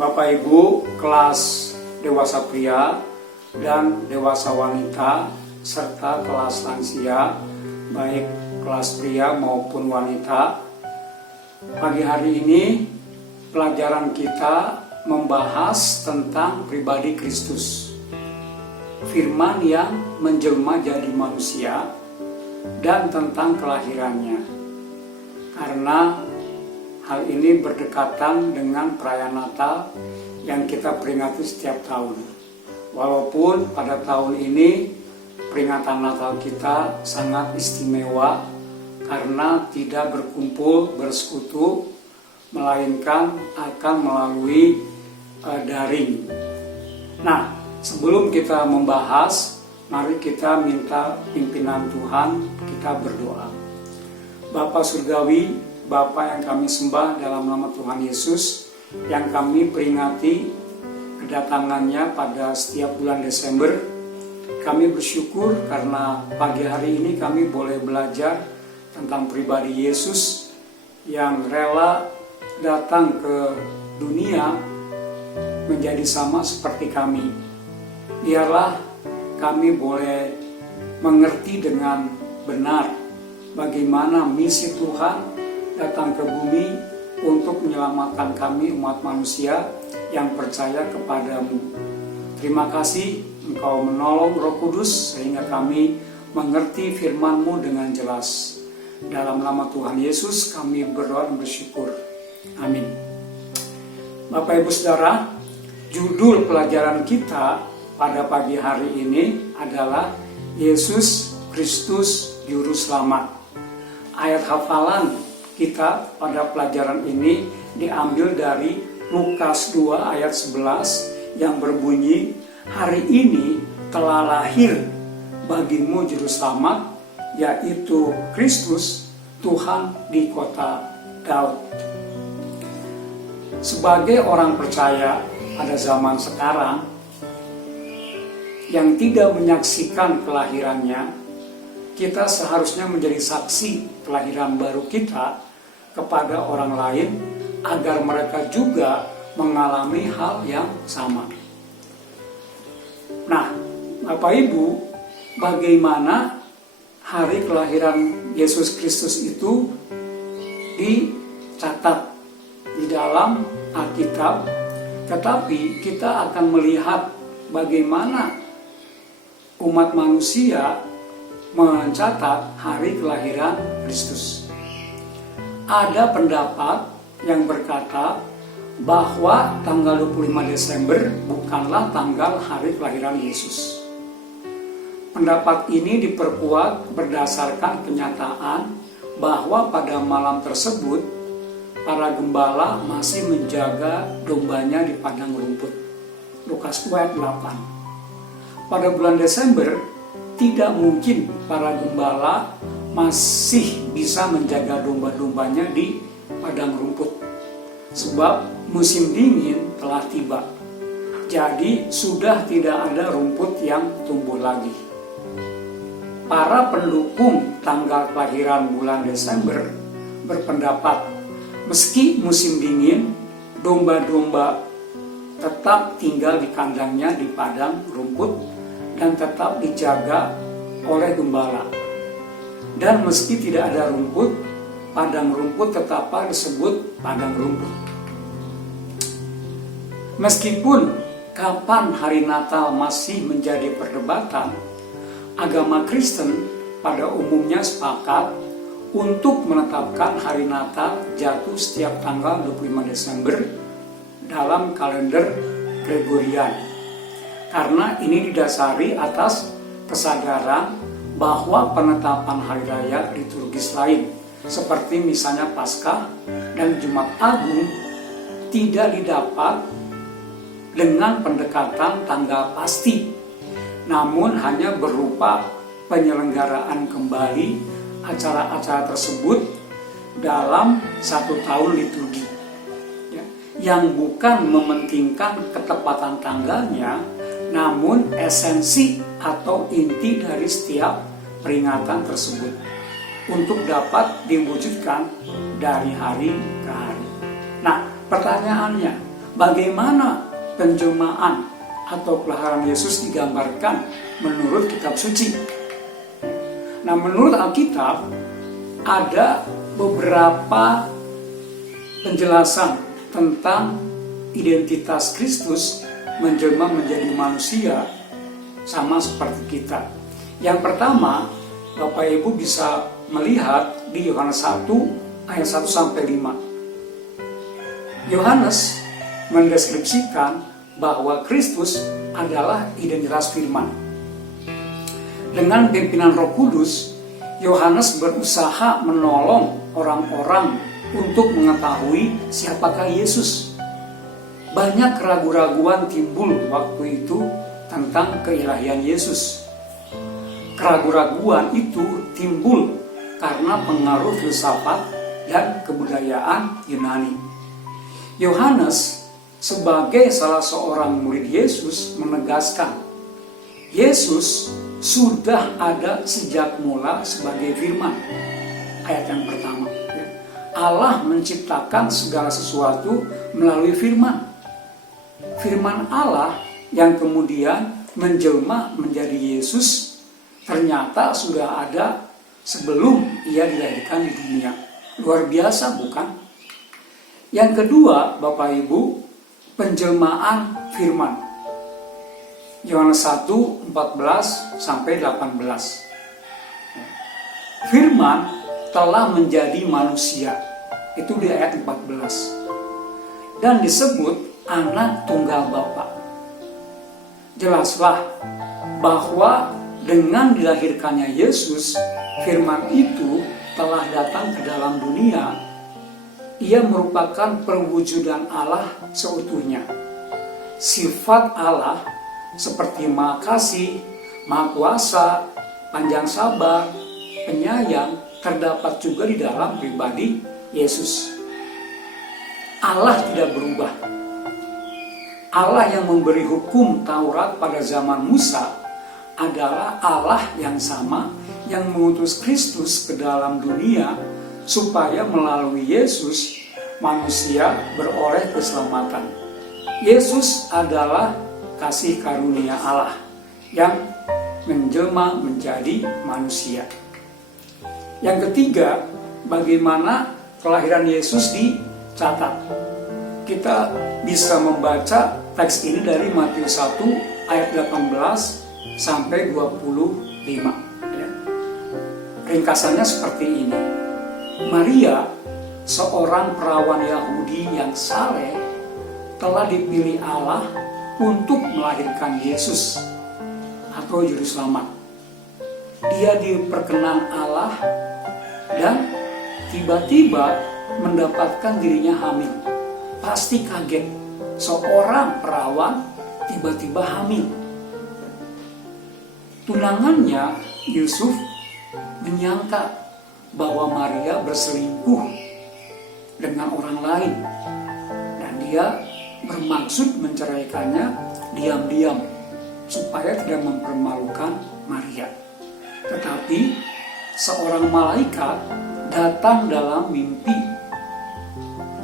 Bapak Ibu kelas dewasa pria dan dewasa wanita serta kelas lansia, baik kelas pria maupun wanita. Pagi hari ini pelajaran kita membahas tentang pribadi Kristus, firman yang menjelma jadi manusia, dan tentang kelahirannya. Karena hal ini berdekatan dengan perayaan Natal yang kita peringati setiap tahun. Walaupun pada tahun ini peringatan Natal kita sangat istimewa karena tidak berkumpul bersekutu, melainkan akan melalui daring. Nah, sebelum kita membahas, mari kita minta pimpinan Tuhan, kita berdoa. Bapa Surgawi, Bapa yang kami sembah dalam nama Tuhan Yesus, yang kami peringati kedatangannya pada setiap bulan Desember, kami bersyukur karena pagi hari ini kami boleh belajar tentang pribadi Yesus yang rela datang ke dunia menjadi sama seperti kami. Biarlah kami boleh mengerti dengan benar bagaimana misi Tuhan datang ke bumi untuk menyelamatkan kami umat manusia yang percaya kepadamu. Terima kasih Engkau menolong Roh Kudus sehingga kami mengerti firman-Mu dengan jelas. Dalam nama Tuhan Yesus kami berdoa dan bersyukur. Amin. Bapak Ibu Saudara, judul pelajaran kita pada pagi hari ini adalah Yesus Kristus Juru Selamat. Ayat hafalan kita pada pelajaran ini diambil dari Lukas 2 ayat 11 yang berbunyi, hari ini telah lahir bagimu Juru Selamat, yaitu Kristus Tuhan di kota Daud. Sebagai orang percaya pada zaman sekarang yang tidak menyaksikan kelahirannya, kita seharusnya menjadi saksi kelahiran baru kita kepada orang lain agar mereka juga mengalami hal yang sama. Nah, Bapak Ibu, bagaimana hari kelahiran Yesus Kristus itu dicatat di dalam Alkitab, tetapi kita akan melihat bagaimana umat manusia mencatat hari kelahiran Kristus. Ada pendapat yang berkata bahwa tanggal 25 Desember bukanlah tanggal hari kelahiran Yesus. Pendapat ini diperkuat berdasarkan kenyataan bahwa pada malam tersebut para gembala masih menjaga dombanya di padang rumput. Lukas 2 ayat 8. Pada bulan Desember tidak mungkin para gembala masih bisa menjaga domba-dombanya di padang rumput, sebab musim dingin telah tiba. Jadi sudah tidak ada rumput yang tumbuh lagi. Para pendukung tanggal kelahiran bulan Desember berpendapat meski musim dingin, domba-domba tetap tinggal di kandangnya di padang rumput dan tetap dijaga oleh gembala. Dan meski tidak ada rumput, padang rumput tetap disebut padang rumput. Meskipun kapan hari Natal masih menjadi perdebatan, agama Kristen pada umumnya sepakat untuk menetapkan hari Natal jatuh setiap tanggal 25 Desember dalam kalender Gregorian. Karena ini didasari atas kesadaran bahwa penetapan hari raya liturgis lain, seperti misalnya Paskah dan Jumat Agung, tidak didapat dengan pendekatan tanggal pasti, namun hanya berupa penyelenggaraan kembali acara-acara tersebut dalam satu tahun liturgi, yang bukan mementingkan ketepatan tanggalnya, namun esensi atau inti dari setiap peringatan tersebut untuk dapat diwujudkan dari hari ke hari. Nah, pertanyaannya, Bagaimana penjelmaan atau kelahiran Yesus digambarkan menurut kitab suci? Nah, menurut Alkitab ada beberapa penjelasan tentang identitas Kristus menjelma menjadi manusia sama seperti kita. Yang pertama, Bapak Ibu bisa melihat di Yohanes 1 ayat 1 sampai 5. Yohanes mendeskripsikan bahwa Kristus adalah identitas firman. Dengan pimpinan Roh Kudus, Yohanes berusaha menolong orang-orang untuk mengetahui siapakah Yesus. Banyak keraguan-raguan timbul waktu itu tentang keilahian Yesus. Keraguan-raguan itu timbul karena pengaruh filsafat dan kebudayaan Yunani. Yohanes sebagai salah seorang murid Yesus menegaskan, Yesus sudah ada sejak mula sebagai firman. Ayat yang pertama, Allah menciptakan segala sesuatu melalui firman. Firman Allah yang kemudian menjelma menjadi Yesus ternyata sudah ada sebelum ia dilahirkan di dunia. Luar biasa, bukan? Yang kedua, Bapak Ibu, penjelmaan firman. Yohanes 1:14 sampai 18. Firman telah menjadi manusia. Itu di ayat 14. Dan disebut anak tunggal Bapa. Jelaslah bahwa dengan dilahirkannya Yesus, firman itu telah datang ke dalam dunia. Ia merupakan perwujudan Allah seutuhnya. Sifat Allah seperti Maha Kasih, Maha Kuasa, panjang sabar, penyayang terdapat juga di dalam pribadi Yesus. Allah tidak berubah. Allah yang memberi hukum Taurat pada zaman Musa adalah Allah yang sama yang mengutus Kristus ke dalam dunia supaya melalui Yesus manusia beroleh keselamatan. Yesus adalah kasih karunia Allah yang menjelma menjadi manusia. Yang ketiga, bagaimana kelahiran Yesus dicatat. Kita bisa membaca teks ini dari Matius 1 ayat 18 sampai 25. Ya. Ringkasannya seperti ini. Maria, seorang perawan Yahudi yang saleh, telah dipilih Allah untuk melahirkan Yesus atau Juru Selamat. Dia diperkenan Allah dan tiba-tiba mendapatkan dirinya hamil. Pasti kaget, seorang perawan tiba-tiba hamil. Tunangannya Yusuf menyangka bahwa Maria berselingkuh dengan orang lain dan dia bermaksud menceraikannya diam-diam supaya tidak mempermalukan Maria. Tetapi seorang malaikat datang dalam mimpi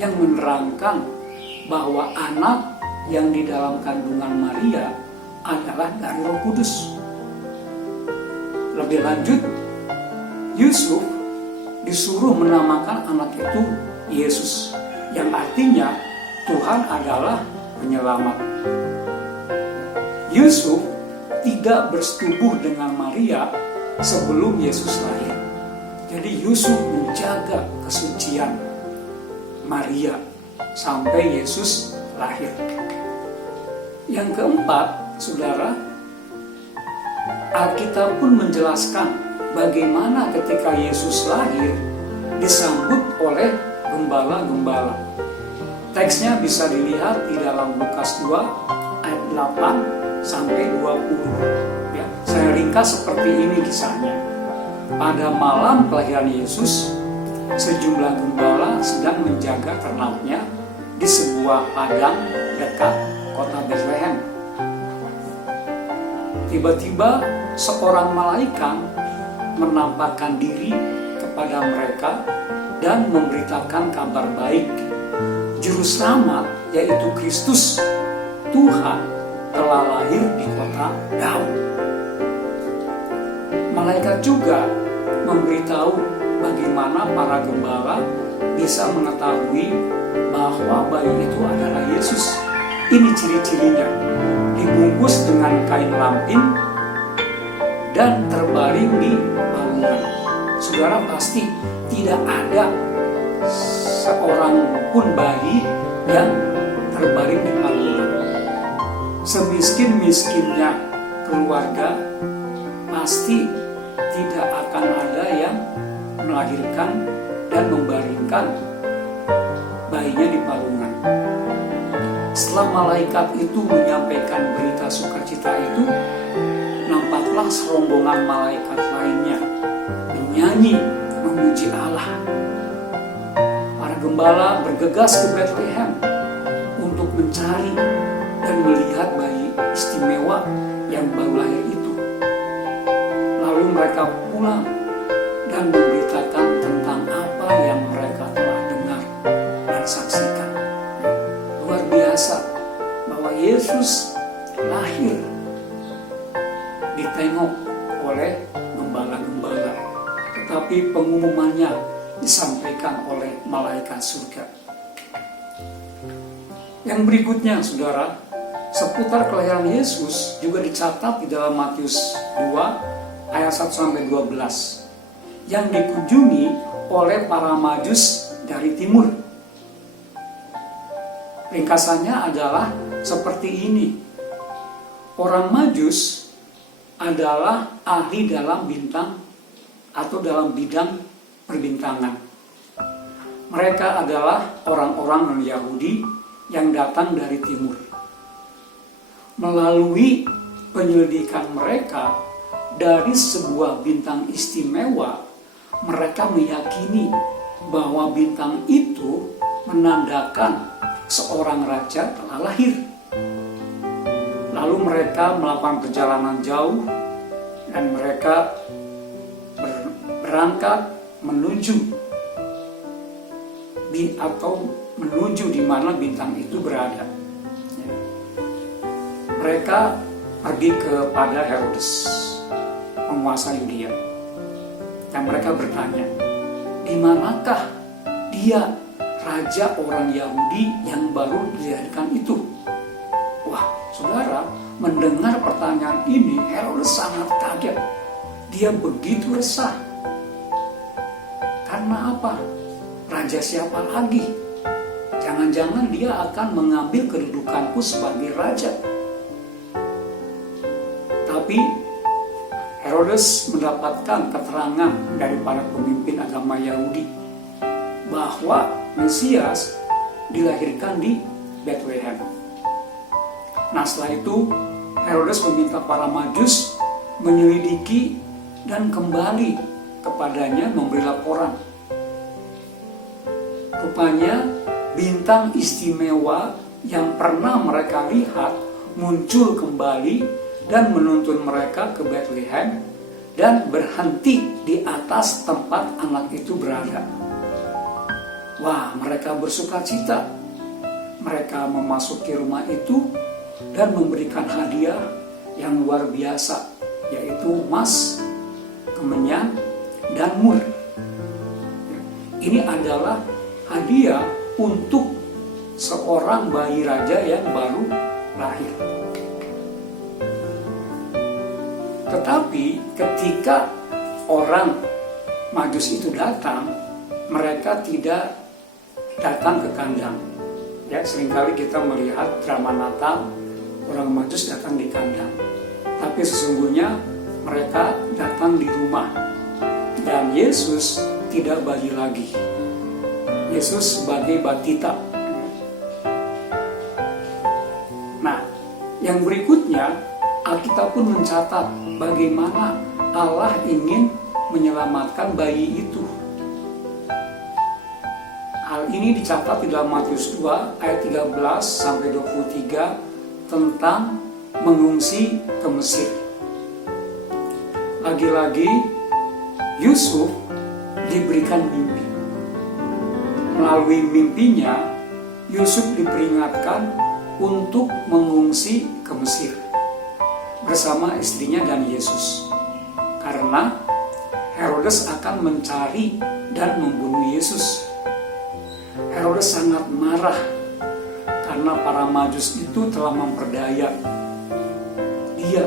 yang menerangkan bahwa anak yang di dalam kandungan Maria adalah dari Roh Kudus. Lebih lanjut, Yusuf disuruh menamakan anak itu Yesus, yang artinya Tuhan adalah penyelamat. Yusuf tidak bersetubuh dengan Maria sebelum Yesus lahir. Jadi Yusuf menjaga kesucian Maria sampai Yesus lahir. Yang keempat, saudara, Alkitab pun menjelaskan bagaimana ketika Yesus lahir disambut oleh gembala-gembala. Teksnya bisa dilihat di dalam Lukas 2 ayat 8 sampai 20. Ya, saya ringkas seperti ini kisahnya. Pada malam kelahiran Yesus, sejumlah gembala sedang menjaga ternaknya di sebuah padang dekat kota Betlehem. Tiba-tiba seorang malaikat menampakkan diri kepada mereka dan memberitakan kabar baik. Juru Selamat yaitu Kristus, Tuhan, telah lahir di kota Daud. Malaikat juga memberitahu bagaimana para gembala bisa mengetahui bahwa bayi itu adalah Yesus. Ini ciri-cirinya: dibungkus dengan kain lampin dan terbaring di palungan. Saudara, pasti tidak ada seorang pun bayi yang terbaring di palungan. Semiskin-miskinnya keluarga, pasti tidak akan ada yang melahirkan dan membaringkan bayinya di palungan. Setelah malaikat itu menyampaikan berita sukacita itu, nampaklah serombongan malaikat lainnya menyanyi memuji Allah. Para gembala bergegas ke Bethlehem untuk mencari dan melihat bayi istimewa yang baru lahir itu. Lalu mereka pulang dan memberitakan tentang apa yang mereka telah dengar dan saksikan. Luar biasa bahwa Yesus lahir ditengok oleh gembala-gembala, tetapi pengumumannya disampaikan oleh malaikat surga. Yang berikutnya, saudara, seputar kelahiran Yesus juga dicatat di dalam Matius 2 ayat 1-12 yang dikunjungi oleh para Majus dari timur. Ringkasannya adalah seperti ini. Orang Majus adalah ahli dalam bintang atau dalam bidang perbintangan. Mereka adalah orang-orang non-Yahudi yang datang dari timur. Melalui penyelidikan mereka dari sebuah bintang istimewa, mereka meyakini bahwa bintang itu menandakan seorang raja telah lahir. Lalu mereka melakukan perjalanan jauh dan mereka berangkat menuju di mana bintang itu berada. Mereka pergi kepada Herodes, penguasa Yudea, dan mereka bertanya, di manakah dia, raja orang Yahudi yang baru dilahirkan itu? Wah, saudara, mendengar pertanyaan ini, Herodes sangat kaget. Dia begitu resah. Karena apa? Raja siapa lagi? Jangan-jangan dia akan mengambil kedudukanku sebagai raja. Tapi Herodes mendapatkan keterangan dari para pemimpin agama Yahudi bahwa Mesias dilahirkan di Bethlehem. Nah, setelah itu Herodes meminta para Majus menyelidiki dan kembali kepadanya memberi laporan. Rupanya bintang istimewa yang pernah mereka lihat muncul kembali dan menuntun mereka ke Bethlehem dan berhenti di atas tempat anak itu berada. Wah, mereka bersukacita. Mereka memasuki rumah itu dan memberikan hadiah yang luar biasa, yaitu emas, kemenyan, dan mur. Ini adalah hadiah untuk seorang bayi raja yang baru lahir. Tetapi ketika orang Majus itu datang, mereka tidak datang ke kandang. Ya, seringkali kita melihat drama Natal, orang Majus datang di kandang. Tapi sesungguhnya mereka datang di rumah. Dan Yesus tidak bayi lagi. Yesus sebagai batita. Nah, yang berikutnya, Alkitab pun mencatat bagaimana Allah ingin menyelamatkan bayi itu. Hal ini dicatat di dalam Matius 2 ayat 13-23 tentang mengungsi ke Mesir. Lagi-lagi Yusuf diberikan mimpi. Melalui mimpinya, Yusuf diperingatkan untuk mengungsi ke Mesir bersama istrinya dan Yesus, karena Herodes akan mencari dan membunuh Yesus. Herodes sangat marah karena para Majus itu telah memperdaya dia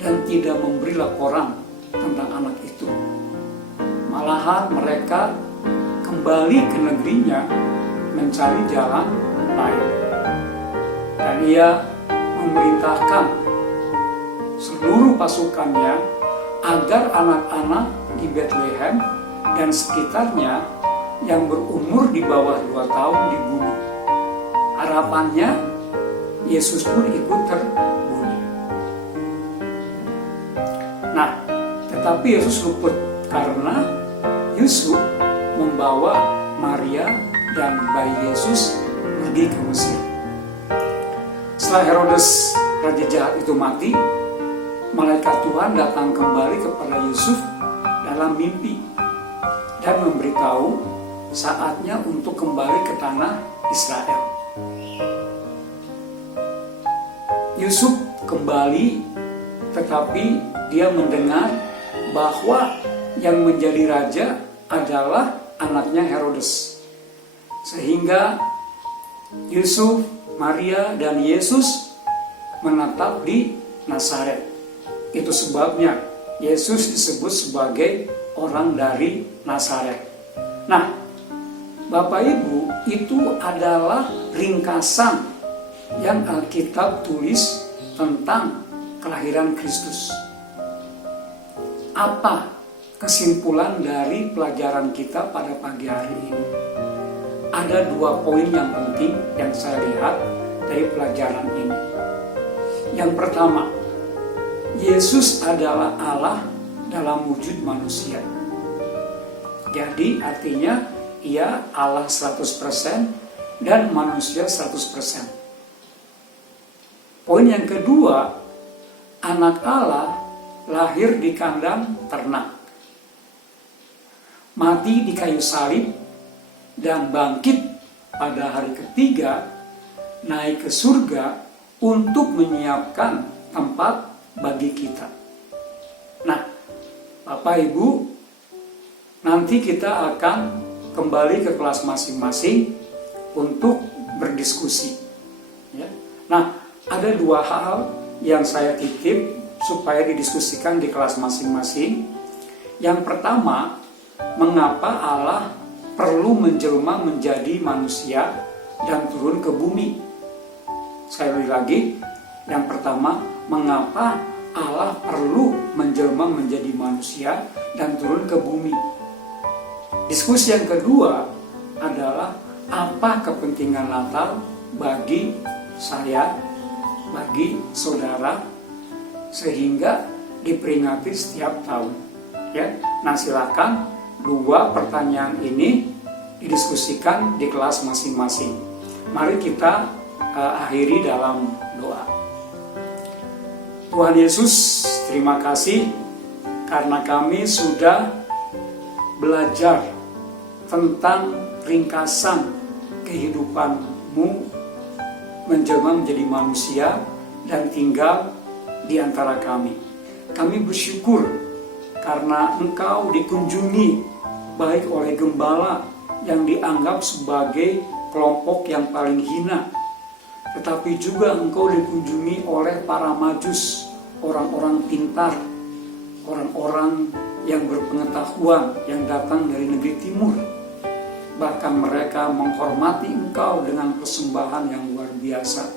dan tidak memberi laporan tentang anak itu. Malahan mereka kembali ke negerinya mencari jalan lain. Dan ia memerintahkan seluruh pasukannya agar anak-anak di Bethlehem dan sekitarnya yang berumur di bawah 2 tahun dibunuh. Harapannya Yesus pun ikut terbunuh. Nah, tetapi Yesus luput karena Yusuf membawa Maria dan bayi Yesus pergi ke Mesir. Setelah Herodes raja jahat itu mati, malaikat Tuhan datang kembali kepada Yusuf dalam mimpi dan memberitahu saatnya untuk kembali ke tanah Israel. Yusuf kembali, tetapi dia mendengar bahwa yang menjadi raja adalah anaknya Herodes. Sehingga Yusuf, Maria, dan Yesus menetap di Nazaret. Itu sebabnya Yesus disebut sebagai orang dari Nazaret. Nah, Bapak Ibu, itu adalah ringkasan yang Alkitab tulis tentang kelahiran Kristus. Apa kesimpulan dari pelajaran kita pada pagi hari ini? Ada 2 poin yang penting yang saya lihat dari pelajaran ini. Yang pertama, Yesus adalah Allah dalam wujud manusia. Jadi artinya ia Allah 100% dan manusia 100%. Poin yang kedua, anak Allah lahir di kandang ternak, mati di kayu salib, dan bangkit pada hari ketiga, naik ke surga untuk menyiapkan tempat bagi kita. Nah, Bapak Ibu, nanti kita akan kembali ke kelas masing-masing untuk berdiskusi. Ya. Nah, ada 2 hal yang saya titip supaya didiskusikan di kelas masing-masing. Yang pertama, mengapa Allah perlu menjelma menjadi manusia dan turun ke bumi? Saya ulangi lagi. Yang pertama, mengapa Allah perlu menjelma menjadi manusia dan turun ke bumi? Diskusi yang kedua adalah apa kepentingan Natal bagi saya, bagi saudara, sehingga diperingati setiap tahun. Ya, nah silakan 2 pertanyaan ini didiskusikan di kelas masing-masing. Mari kita akhiri dalam doa. Tuhan Yesus, terima kasih karena kami sudah belajar tentang ringkasan kehidupan-Mu menjelma menjadi manusia dan tinggal di antara kami. Kami bersyukur karena Engkau dikunjungi baik oleh gembala yang dianggap sebagai kelompok yang paling hina, tetapi juga Engkau dikunjungi oleh para Majus, orang-orang pintar, orang-orang yang berpengetahuan yang datang dari negeri timur. Bahkan mereka menghormati Engkau dengan persembahan yang luar biasa,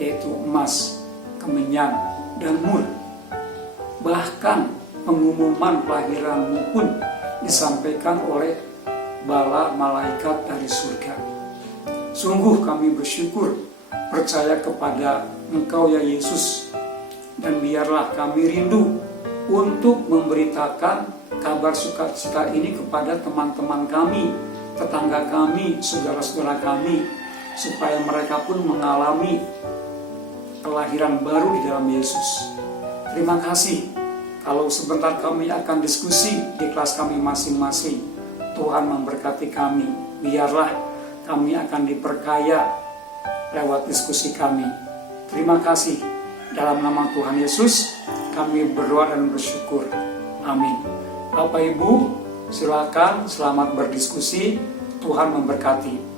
yaitu emas, kemenyan, dan mur. Bahkan pengumuman kelahiran-Mu pun disampaikan oleh bala malaikat dari surga. Sungguh kami bersyukur, percaya kepada Engkau ya Yesus, dan biarlah kami rindu untuk memberitakan kabar sukacita ini kepada teman-teman kami, tetangga kami, saudara-saudara kami, supaya mereka pun mengalami kelahiran baru di dalam Yesus. Terima kasih. Kalau sebentar kami akan diskusi di kelas kami masing-masing. Tuhan memberkati kami. Biarlah kami akan diperkaya lewat diskusi kami. Terima kasih. Dalam nama Tuhan Yesus, kami berdoa dan bersyukur. Amin. Bapak Ibu, silakan selamat berdiskusi. Tuhan memberkati.